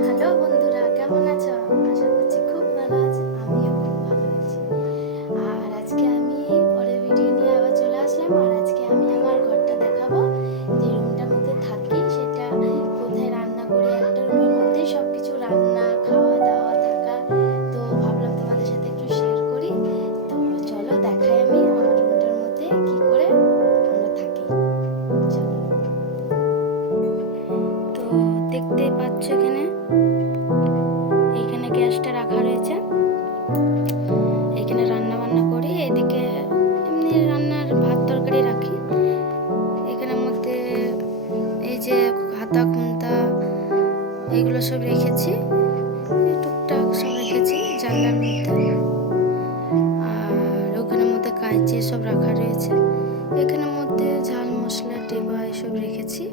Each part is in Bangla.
হ্যালো বন্ধুরা, কেমন আছো? আশা করছি খুব ভালো আছো। আমিও খুব ভালো আছি। আর আজকে আমি পরের ভিডিও নিয়ে আবার চলে আসলাম। আর আজকে আমি আমার ঘরটা দেখাবো, যে রুমটার মধ্যে থাকি সেটা কোথায় রান্না করি। একটা রুমের মধ্যেই সব কিছু রান্না, খাওয়া দাওয়া, থাকা। তো ভাবলাম তোমাদের সাথে একটু শেয়ার করি। তো চলো দেখাই আমি আমার রুমটার মধ্যে কি করে আমরা থাকি। চলো। তো দেখতেই পাচ্ছ এখানে গ্যাসটা রাখা রয়েছে। এখানে রান্না বান্না করি, এদিকে এমনি রান্নার ভাত তরকারি রাখি। এখানের মধ্যে এই যে হাতা খুন্তা এগুলো সব রেখেছি, টুকটাক সব রেখেছি জানলার মধ্যে। আর ওখানের মধ্যে কাঁচি সব রাখা রয়েছে। এখানের মধ্যে ঝাল মশলা টেবা এসব রেখেছি।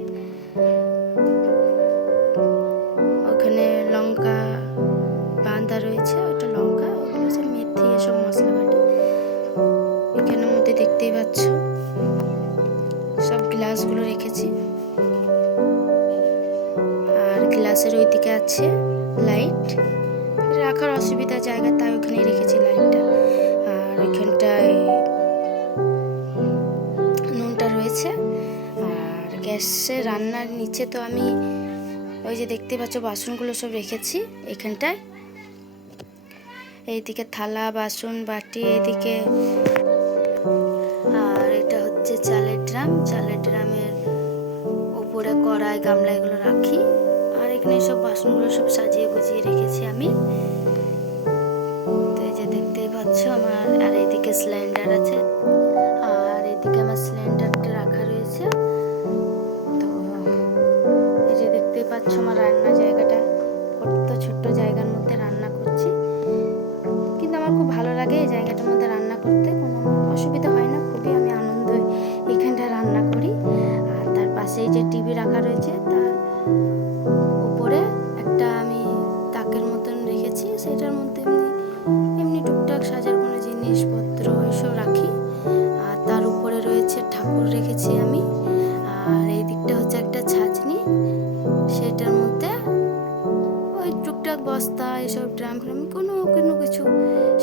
ওখানে লঙ্কা বাঁধা রয়েছে, ওটা লঙ্কা, ওগুলো সব মেথি এসব মশলা বাটি। এখানের মধ্যে দেখতেই পাচ্ছ সব গ্লাসগুলো রেখেছি। আর গ্লাসের ওইদিকে আছে লাইট, রাখার অসুবিধা জায়গা, তাই ওখানেই রেখেছি লাইটটা। আর ওইখানটায় নুনটা রয়েছে। আর গ্যাসে রান্নার নিচে তো আমি ওই যে দেখতে পাচ্ছ বাসনগুলো সব রেখেছি এখানটায়। এইদিকে থালা বাসন বাটি এইদিকে। আর এটা হচ্ছে চালের ড্রাম, চালের ড্রামের উপরে কড়াই গামলা এগুলো রাখি। আর এখানে সব বাসনগুলো সব সাজিয়ে গুছিয়ে রেখেছি আমি। তো এই যে দেখতেই পাচ্ছ আমার। আর এইদিকে সিলিন্ডার আছে, আর এদিকে আমার সিলিন্ডারটা রাখা রয়েছে। তো এই যে দেখতেই পাচ্ছ আমার রান্না জায়গাটা, কত ছোট্ট জায়গার মধ্যে রান্না করছি। কিন্তু আমার খুব ভালো লাগে এই জায়গাটার মধ্যে রান্না করতে, কোনো অসুবিধা হয় না, খুবই আমি আনন্দ এখানটায় রান্না করি। আর তার পাশেই যে টিভি রাখা রয়েছে, তার উপরে একটা আমি তাকের মতন রেখেছি, সেটার মধ্যে এমনি টুকটাক সাজার কোনো জিনিসপত্র এসব রাখি। আর তার উপরে রয়েছে ঠাকুর রেখেছি আমি। আর এই দিকটা হচ্ছে একটা ছাঁচনি, সেটার মধ্যে ওই টুকটাক বস্তা এসব ড্রাম ফ্রাম কোনো কোনো কিছু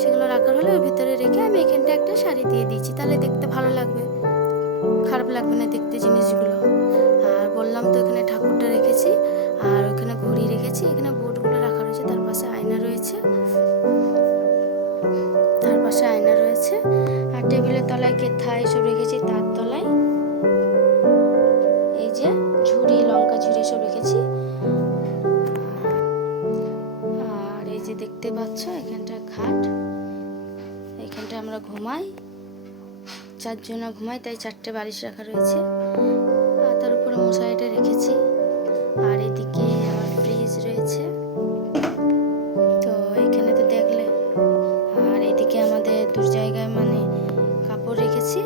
সেগুলো রাখার হলে ওর ভিতরে রেখে আমি এখানটা একটা শাড়ি দিয়ে দিয়েছি, তাহলে দেখতে ভালো লাগবে, খারাপ লাগবে না দেখতে জিনিসগুলো। আর বললাম তো এখানে ঠাকুরটা রেখেছি। আর ওখানে ঘড়ি রেখেছি, এখানে বোর্ডগুলো রাখা রয়েছে, তার পাশে আয়না রয়েছে, তার পাশে আয়না রয়েছে। আর টেবিলের তলায় কেথা এসব রেখেছি, তার তলায় এই যে ঝুড়ি, লঙ্কা ঝুড়ি সব রেখেছি। আর এই যে দেখতে পাচ্ছ এখানটা খাট, এখানটা আমরা ঘুমাই, 4 জনা ঘুমাই, তাই 4টে বালিশ রাখা রয়েছে। আর তার উপরে মশারিটা রেখেছি। আর এদিকে আমার ফ্রিজ রয়েছে, তো এখানে তো দেখলে। আর এদিকে আমাদের দু জায়গায় মানে কাপড় রেখেছি,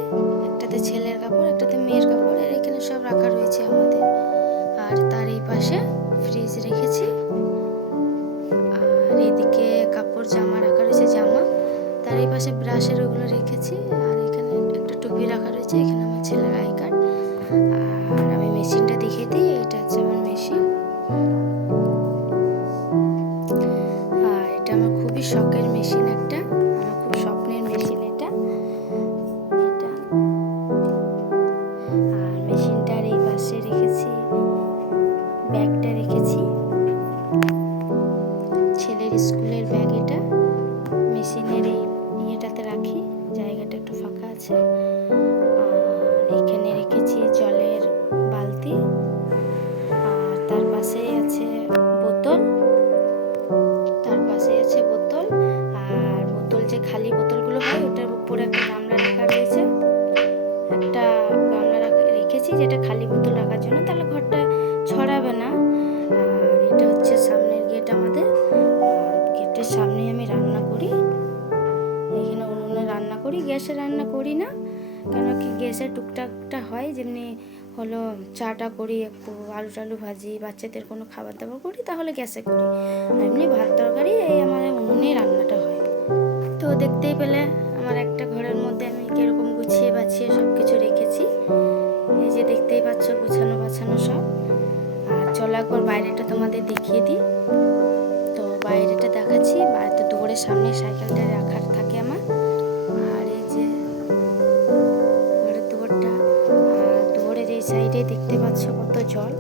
একটাতে ছেলের কাপড়, একটাতে মেয়ের কাপড়, আর এখানে সব রাখা রয়েছে আমাদের। আর তার এই পাশে ফ্রিজ রেখেছি। আর এদিকে কাপড় জামা রাখা রয়েছে, জামা, তার এই পাশে ব্রাশের ওগুলো রেখেছি। আর এখানে একটা টুপি রাখা রয়েছে, এখানে আমার ছেলের আই কার্ড। আর আমি মেশিনটা দেখিয়ে দিই, এটা হচ্ছে আমার মেশিন। আর এটা আমার খুবই শখের মেশিন, একটা আমার খুব স্বপ্নের মেশিন এটা। আর মেশিনটার এই পাশে রেখেছি ব্যাগটা রেখেছি, ছেলের স্কুলের ব্যাগ এটা। মেশিনের এই ইয়েটাতে রাখি, জায়গাটা একটু ফাঁকা আছে। আর এখানে রেখেছি জলের বালতি। আর তার পাশেই আছে বোতল, তার পাশে আছে বোতল। আর বোতল যে খালি বোতলগুলো হয় ওটার উপরে একটা গামলা রাখা রয়েছে, একটা গামলা রেখেছি যেটা খালি বোতল রাখার জন্য, তাহলে ঘরটা ছড়াবে না। আর এটা হচ্ছে সামনের গেট আমাদের। আর গেটের সামনে আমি রান্না করি, এখানে উনুনে রান্না করি, গ্যাসে রান্না করি না, কেন কি গ্যাসে টুকটাকটা হয়, যেমনি হলো চাটা করি, একটু আলু টালু ভাজি, বাচ্চাদের কোনো খাবার দাবার করি, তাহলে গ্যাসে করি। আর এমনি ভাত তরকারি এই আমাদের উনুনেই রান্নাটা হয়। তো দেখতেই পেলে আমার একটা ঘরের মধ্যে আমি কিরকম গুছিয়ে বাছিয়ে সব কিছু রেখেছি। এই যে দেখতেই পাচ্ছ গুছানো বাছানো সব। আর চলো একবার বাইরেটা তোমাদের দেখিয়ে দিই। তো বাইরেটা দেখাচ্ছি। তো দুয়ারের সামনে সাইকেলটা রাখার থাকে আমার। আর এই যে ঘরের দুয়ারটা, আর দুয়ারের এই সাইডে দেখতে পাচ্ছ কত জল,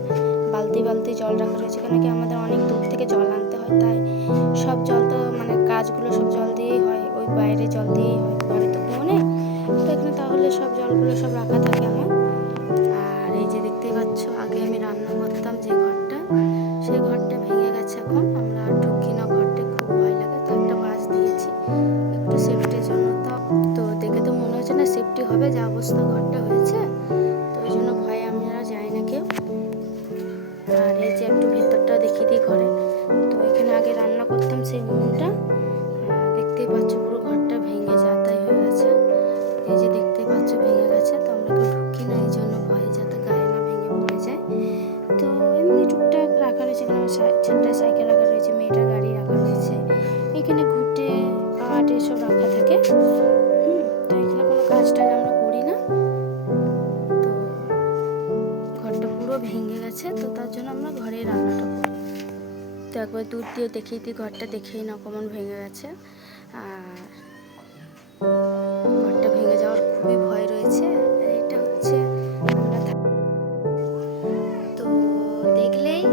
বালতি বালতি জল রাখা রয়েছে। কেন কি আমাদের অনেক দূর থেকে জল আনতে হয়, তাই সব জল তো মানে কাজগুলো সব জল দিয়েই হয়, ওই বাইরে জল দিয়েই হয়, ঘরে তো কুয়ো নেই। তো এখানে তাহলে সব জলগুলো সব রাখা থাকে আমার। আর এই যে দেখতেই পাচ্ছ আগে আমি রান্না করতাম যে ঘরটা, সেই ঘরটা ভেঙে গেছে। এখন আমরা আর ঢুকি না ঘরটা, খুব ভয় লাগে। তো একটা বাঁশ দিয়েছি একটু সেফটির জন্য। তো দেখে তো মনে হচ্ছে না সেফটি হবে, যা অবস্থা ঘরটা হয়েছে, তো ওই জন্য ভয়ে আমরা যাই না কেউ। আর এই যে একটু ভেতরটা দেখিয়ে দিই ঘরে। তো এখানে আগে রান্না করতাম সেই উনুনটা, দেখতেই পাচ্ছ পুরো ঘরটা ভেঙে যাতাই হয়ে গেছে। এই যে দেখতেই পাচ্ছ ভেঙে গেছে। তো আমরা কেউ ঢুকি না এই জন্য ভয়ে, যাতে গায়ে না ভেঙে পড়ে যায়। তো এমনি টুকটাক রাখা রয়েছে। এখানে আমার ছেলেটার সাইকেল রাখা রয়েছে, মেয়েটার গাড়ি রাখা রয়েছে। এখানে ঘুটে কাঠ এসব রাখা থাকে। তো এখানে কোনো কাজ টাজ আমরা করি না। তো ঘরটা পুরো ভেঙে গেছে, তো তার জন্য আমরা ঘরেই রান্নাটা করি। তো একবার দূর দিয়ে দেখিয়ে দিই ঘরটা, দেখেই না কেমন ভেঙে গেছে। আর ঘরটা ভেঙে যাওয়ার খুবই ভয় রয়েছে। আর এটা হচ্ছে আমরা তো দেখলেই